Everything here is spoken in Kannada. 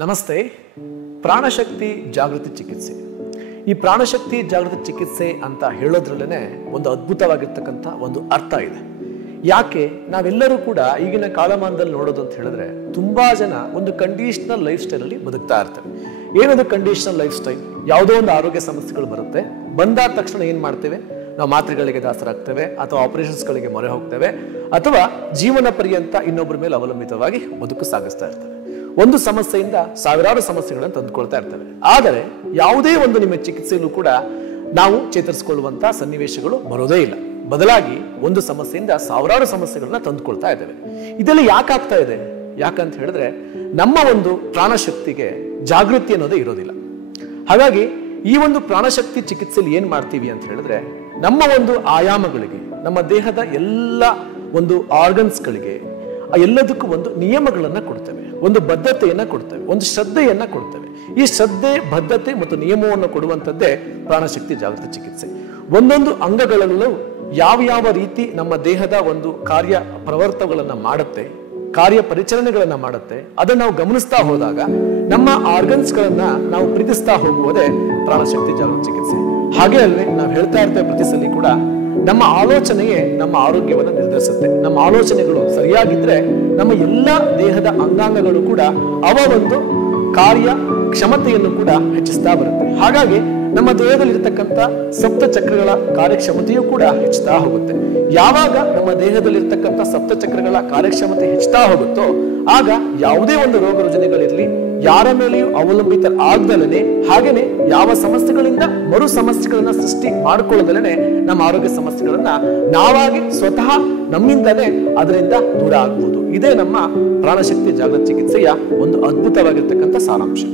ನಮಸ್ತೆ. ಪ್ರಾಣಶಕ್ತಿ ಜಾಗೃತಿ ಚಿಕಿತ್ಸೆ. ಈ ಪ್ರಾಣಶಕ್ತಿ ಜಾಗೃತಿ ಚಿಕಿತ್ಸೆ ಅಂತ ಹೇಳೋದ್ರಲ್ಲೇ ಒಂದು ಅದ್ಭುತವಾಗಿರ್ತಕ್ಕಂಥ ಒಂದು ಅರ್ಥ ಇದೆ. ಯಾಕೆ ನಾವೆಲ್ಲರೂ ಕೂಡ ಈಗಿನ ಕಾಲಮಾನದಲ್ಲಿ ನೋಡೋದು ಅಂತ ಹೇಳಿದ್ರೆ ತುಂಬಾ ಜನ ಒಂದು ಕಂಡೀಷನಲ್ ಲೈಫ್ ಸ್ಟೈಲ್ ಅಲ್ಲಿ ಬದುಕ್ತಾ ಇರ್ತವೆ. ಏನದು ಕಂಡೀಷನಲ್ ಲೈಫ್ ಸ್ಟೈಲ್? ಯಾವುದೋ ಒಂದು ಆರೋಗ್ಯ ಸಮಸ್ಯೆಗಳು ಬರುತ್ತೆ, ಬಂದಾದ ತಕ್ಷಣ ಏನ್ ಮಾಡ್ತೇವೆ? ನಾವು ಮಾತ್ರೆಗಳಿಗೆ ದಾಸರಾಗ್ತೇವೆ, ಅಥವಾ ಆಪರೇಷನ್ಸ್ಗಳಿಗೆ ಮೊರೆ ಹೋಗ್ತೇವೆ, ಅಥವಾ ಜೀವನ ಪರ್ಯಂತ ಇನ್ನೊಬ್ಬರ ಮೇಲೆ ಅವಲಂಬಿತವಾಗಿ ಬದುಕು ಸಾಗಿಸ್ತಾ ಇರ್ತೇವೆ. ಒಂದು ಸಮಸ್ಯೆಯಿಂದ ಸಾವಿರಾರು ಸಮಸ್ಯೆಗಳನ್ನು ತಂದುಕೊಳ್ತಾ ಇರ್ತವೆ. ಆದರೆ ಯಾವುದೇ ಒಂದು ನಿಮ್ಮ ಚಿಕಿತ್ಸೆಯಲ್ಲೂ ಕೂಡ ನಾವು ಚೇತರಿಸಿಕೊಳ್ಳುವಂತ ಸನ್ನಿವೇಶಗಳು ಬರೋದೇ ಇಲ್ಲ. ಬದಲಾಗಿ ಒಂದು ಸಮಸ್ಯೆಯಿಂದ ಸಾವಿರಾರು ಸಮಸ್ಯೆಗಳನ್ನ ತಂದುಕೊಳ್ತಾ ಇದ್ದೇವೆ. ಇದೆಲ್ಲ ಯಾಕಾಗ್ತಾ ಇದೆ? ಯಾಕಂತ ಹೇಳಿದ್ರೆ ನಮ್ಮ ಒಂದು ಪ್ರಾಣಶಕ್ತಿಗೆ ಜಾಗೃತಿ ಅನ್ನೋದೇ ಇರೋದಿಲ್ಲ. ಹಾಗಾಗಿ ಈ ಒಂದು ಪ್ರಾಣಶಕ್ತಿ ಚಿಕಿತ್ಸೆಯಲ್ಲಿ ಏನ್ ಮಾಡ್ತೀವಿ ಅಂತ ಹೇಳಿದ್ರೆ ನಮ್ಮ ಒಂದು ಆಯಾಮಗಳಿಗೆ, ನಮ್ಮ ದೇಹದ ಎಲ್ಲ ಒಂದು ಆರ್ಗನ್ಸ್ಗಳಿಗೆ ಎಲ್ಲದಕ್ಕೂ ಒಂದು ನಿಯಮಗಳನ್ನ ಕೊಡ್ತೇವೆ, ಒಂದು ಬದ್ಧತೆಯನ್ನ ಕೊಡ್ತೇವೆ, ಒಂದು ಶ್ರದ್ಧೆಯನ್ನ ಕೊಡ್ತೇವೆ. ಈ ಶ್ರದ್ಧೆ, ಬದ್ಧತೆ ಮತ್ತು ನಿಯಮವನ್ನು ಕೊಡುವಂಥದ್ದೇ ಪ್ರಾಣಶಕ್ತಿ ಜಾಗೃತಿ ಚಿಕಿತ್ಸೆ. ಒಂದೊಂದು ಅಂಗಗಳಲ್ಲೂ ಯಾವ ರೀತಿ ನಮ್ಮ ದೇಹದ ಒಂದು ಕಾರ್ಯ ಪ್ರವರ್ತಗಳನ್ನ ಮಾಡುತ್ತೆ, ಕಾರ್ಯ ಪರಿಚಲನೆಗಳನ್ನ ಮಾಡುತ್ತೆ, ಅದನ್ನ ನಾವು ಗಮನಿಸ್ತಾ ಹೋದಾಗ ನಮ್ಮ ಆರ್ಗನ್ಸ್ಗಳನ್ನ ನಾವು ಪ್ರೀತಿಸ್ತಾ ಹೋಗುವುದೇ ಪ್ರಾಣಶಕ್ತಿ ಜಾಗೃತಿ ಚಿಕಿತ್ಸೆ. ಹಾಗೆ ಅಲ್ವೇ ನಾವು ಹೇಳ್ತಾ ಇರ್ತೇವೆ ಪ್ರತಿ ಸಲ ಕೂಡ, ನಮ್ಮ ಆಲೋಚನೆಯೇ ನಮ್ಮ ಆರೋಗ್ಯವನ್ನು ನಿರ್ಧರಿಸುತ್ತೆ. ನಮ್ಮ ಆಲೋಚನೆಗಳು ಸರಿಯಾಗಿದ್ರೆ ನಮ್ಮ ಎಲ್ಲ ದೇಹದ ಅಂಗಾಂಗಗಳು ಕೂಡ ಅವ ಒಂದು ಕಾರ್ಯ ಕ್ಷಮತೆಯನ್ನು ಕೂಡ ಹೆಚ್ಚಿಸ್ತಾ ಬರುತ್ತೆ. ಹಾಗಾಗಿ ನಮ್ಮ ದೇಹದಲ್ಲಿರ್ತಕ್ಕಂಥ ಸಪ್ತ ಚಕ್ರಗಳ ಕಾರ್ಯಕ್ಷಮತೆಯೂ ಕೂಡ ಹೆಚ್ಚುತ್ತಾ ಹೋಗುತ್ತೆ. ಯಾವಾಗ ನಮ್ಮ ದೇಹದಲ್ಲಿರ್ತಕ್ಕಂಥ ಸಪ್ತ ಚಕ್ರಗಳ ಕಾರ್ಯಕ್ಷಮತೆ ಹೆಚ್ಚುತ್ತಾ ಹೋಗುತ್ತೋ ಆಗ ಯಾವುದೇ ಒಂದು ರೋಗ ರುಜಿನಗಳಿರ್ಲಿ, ಯಾರ ಮೇಲೆಯೂ ಅವಲಂಬಿತ ಆಗದಲೇ, ಹಾಗೇನೆ ಯಾವ ಸಮಸ್ಯೆಗಳಿಂದ ಮರು ಸಮಸ್ಯೆಗಳನ್ನ ಸೃಷ್ಟಿ ಮಾಡಿಕೊಳ್ಳದಲೇ ನಮ್ಮ ಆರೋಗ್ಯ ಸಮಸ್ಯೆಗಳನ್ನ ನಾವಾಗಿ ಸ್ವತಃ ನಮ್ಮಿಂದಲೇ ಅದರಿಂದ ದೂರ ಆಗ್ಬೋದು. ಇದೇ ನಮ್ಮ ಪ್ರಾಣಶಕ್ತಿ ಜಾಗೃತಿ ಚಿಕಿತ್ಸೆಯ ಒಂದು ಅದ್ಭುತವಾಗಿರ್ತಕ್ಕಂಥ ಸಾರಾಂಶ.